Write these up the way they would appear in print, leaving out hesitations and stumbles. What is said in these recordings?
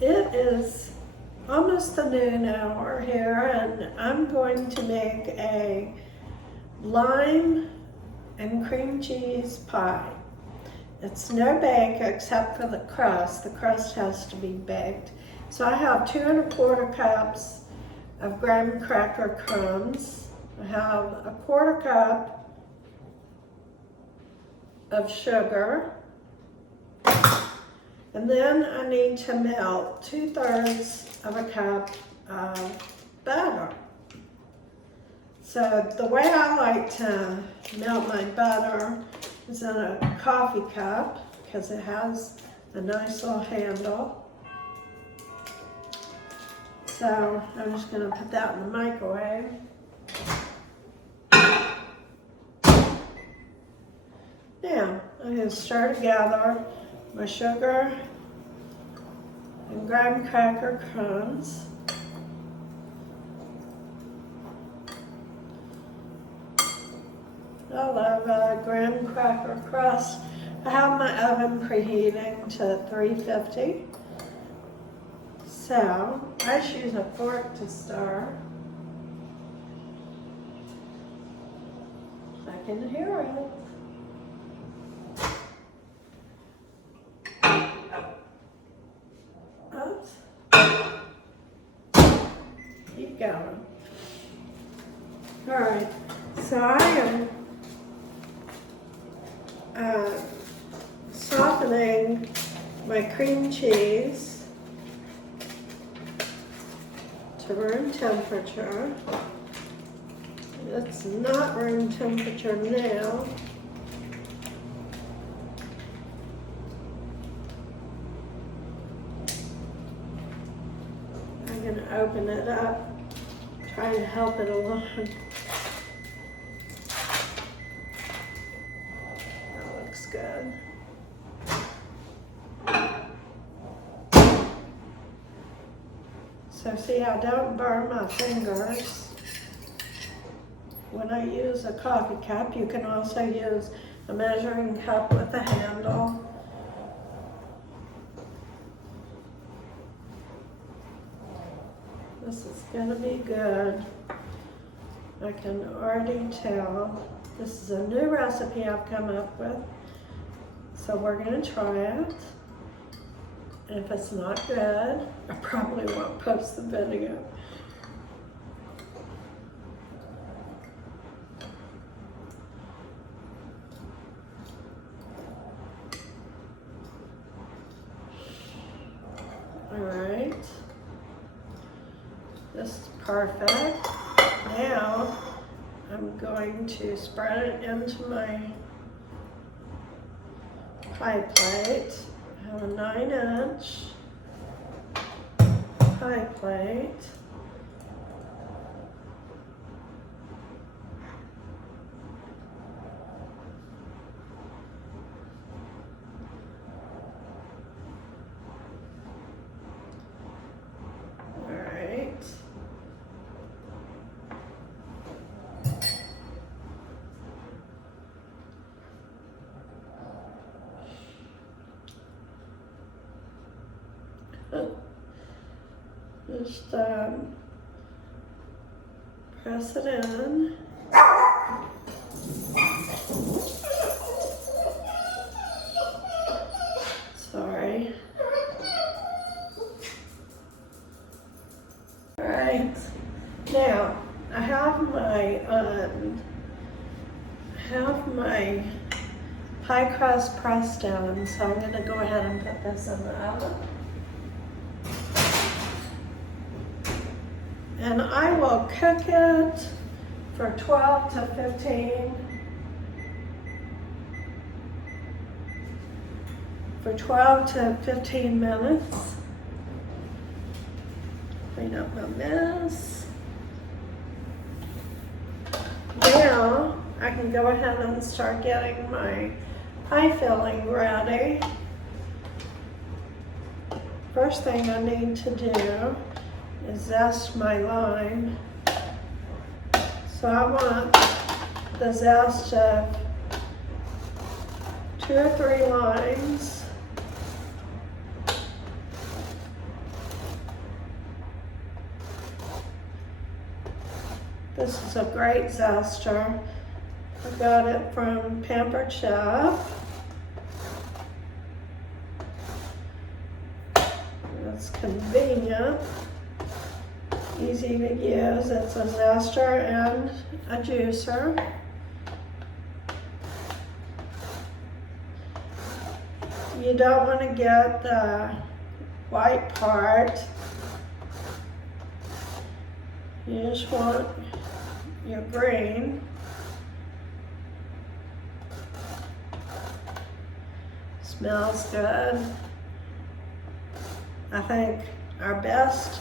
It is almost the noon hour here, and I'm going to make a lime and cream cheese pie. It's no bake except for the crust. The crust has to be baked. So I have 2 1/4 cups of graham cracker crumbs. I have a 1/4 cup of sugar. And then I need to melt 2/3 of a cup of butter. So the way I like to melt my butter is in a coffee cup because it has a nice little handle. So I'm just going to put that in the microwave. Now I'm going to stir together my sugar and graham cracker crumbs. I love graham cracker crust. I have my oven preheating to 350. So I just use a fork to stir. I can hear it. Oops. Keep going. All right, so I am softening my cream cheese to room temperature. It's not room temperature now. I'm going to open it up, try to help it along. That looks good. So see, I don't burn my fingers. When I use a coffee cup, you can also use a measuring cup with a handle. This is gonna be good. I can already tell. This is a new recipe I've come up with. So we're gonna try it. And if it's not good, I probably won't post the video. All right, this is perfect. Now I'm going to spread it into my pie plate. I have a 9-inch pie plate. All right. Just press it in. Sorry. All right. Now I have my pie crust pressed down, so I'm going to go ahead and put this in the oven. And I will cook it for 12 to 15 minutes. Clean up my mess. Now I can go ahead and start getting my pie filling ready. First thing I need to do is zest my lime. So I want the zest of 2 or 3 limes. This is a great zester. I got it from Pampered Chef. It's convenient, easy to use. It's a zester and a juicer. You don't want to get the white part. You just want your green. Smells good. I think our best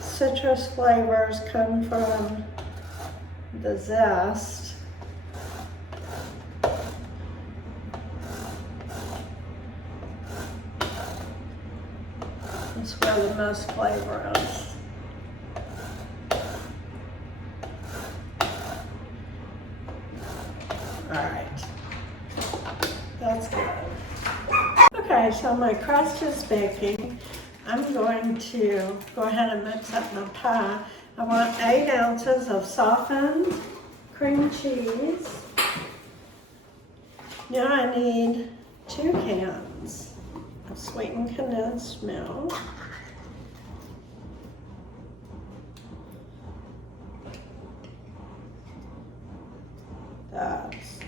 citrus flavors come from the Zest. It's where the most flavor is. All right, that's good. Okay, so my crust is baking. I'm going to go ahead and mix up my pie. I want 8 ounces of softened cream cheese. Now I need 2 cans of sweetened condensed milk. That's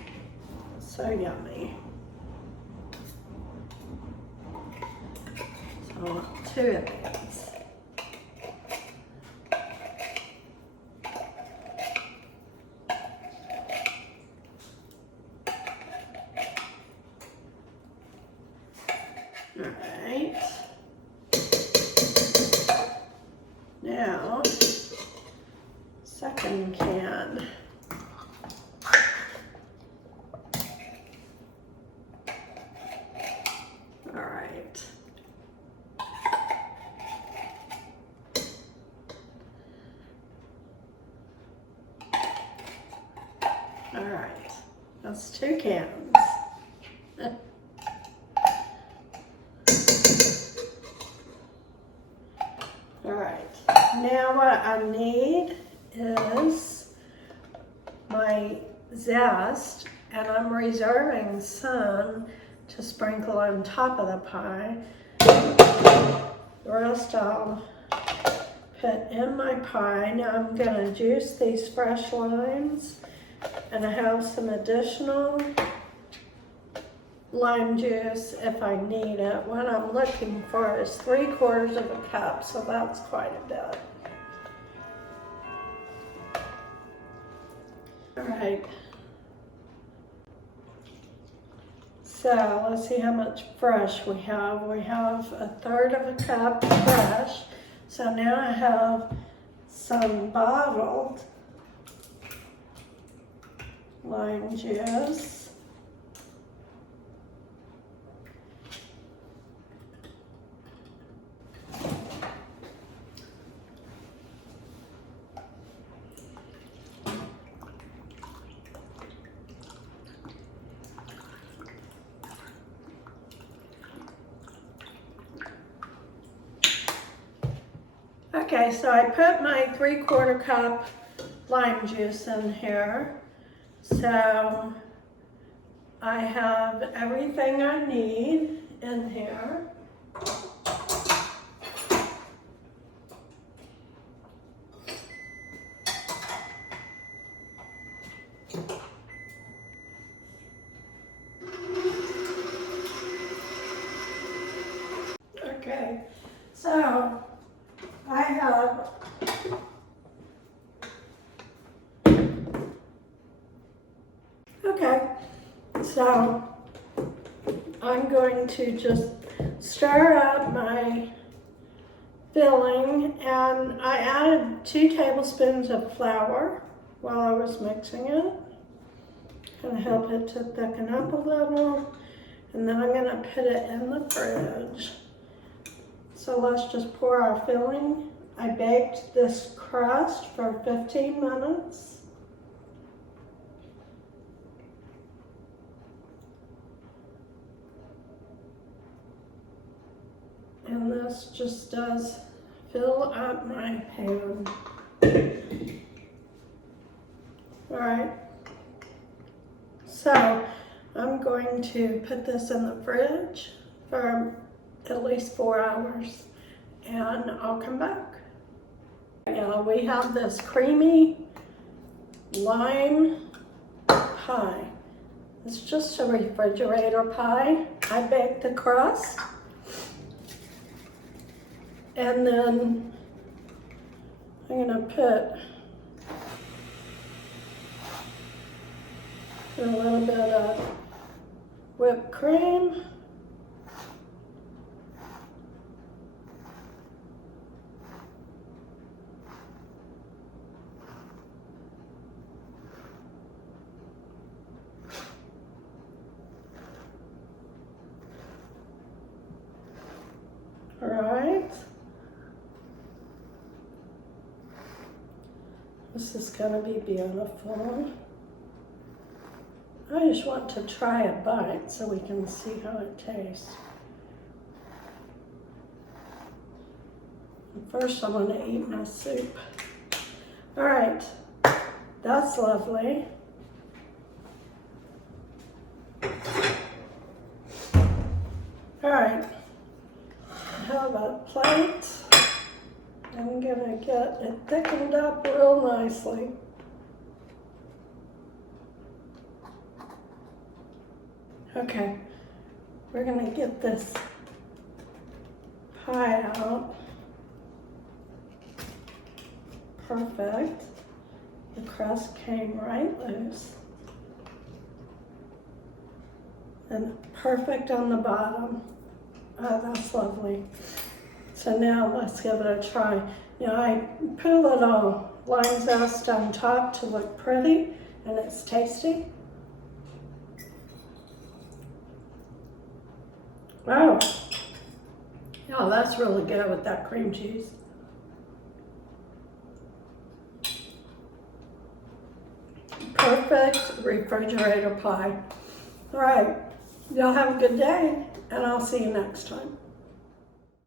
so yummy. So I want 2 of these. All right. Now, second can. All right. All right. That's 2 cans. All right. Now what I need is my zest, and I'm reserving some to sprinkle on top of the pie. The rest I'll put in my pie. Now I'm gonna juice these fresh limes, and I have some additional lime juice if I need it. What I'm looking for is 3/4 of a cup, so that's quite a bit. All right. So let's see how much fresh we have. We have 1/3 of a cup fresh. So now I have some bottled lime juice. Okay, so I put my 3/4 cup lime juice in here. So I have everything I need in here. Okay, so I have so I'm going to just stir up my filling, and I added 2 tablespoons of flour while I was mixing it. Kind of help it to thicken up a little, and then I'm gonna put it in the fridge. So let's just pour our filling. I baked this crust for 15 minutes. And this just does fill up my pan. right? So I'm going to put this in the fridge for at least 4 hours and I'll come back. Now we have this creamy lime pie. It's just a refrigerator pie. I baked the crust and then I'm gonna put a little bit of whipped cream. All right. This is gonna be beautiful. I just want to try a bite so we can see how it tastes. First, I'm gonna eat my soup. All right, that's lovely. All right, I have a plate. I'm gonna get it thickened up real nicely. Okay, we're gonna get this pie out. Perfect. The crust came right loose. And perfect on the bottom. Oh, that's lovely. So now let's give it a try. Now I put a little lime zest on top to look pretty, and it's tasty. Oh, yeah, that's really good with that cream cheese. Perfect refrigerator pie. All right, y'all have a good day, and I'll see you next time.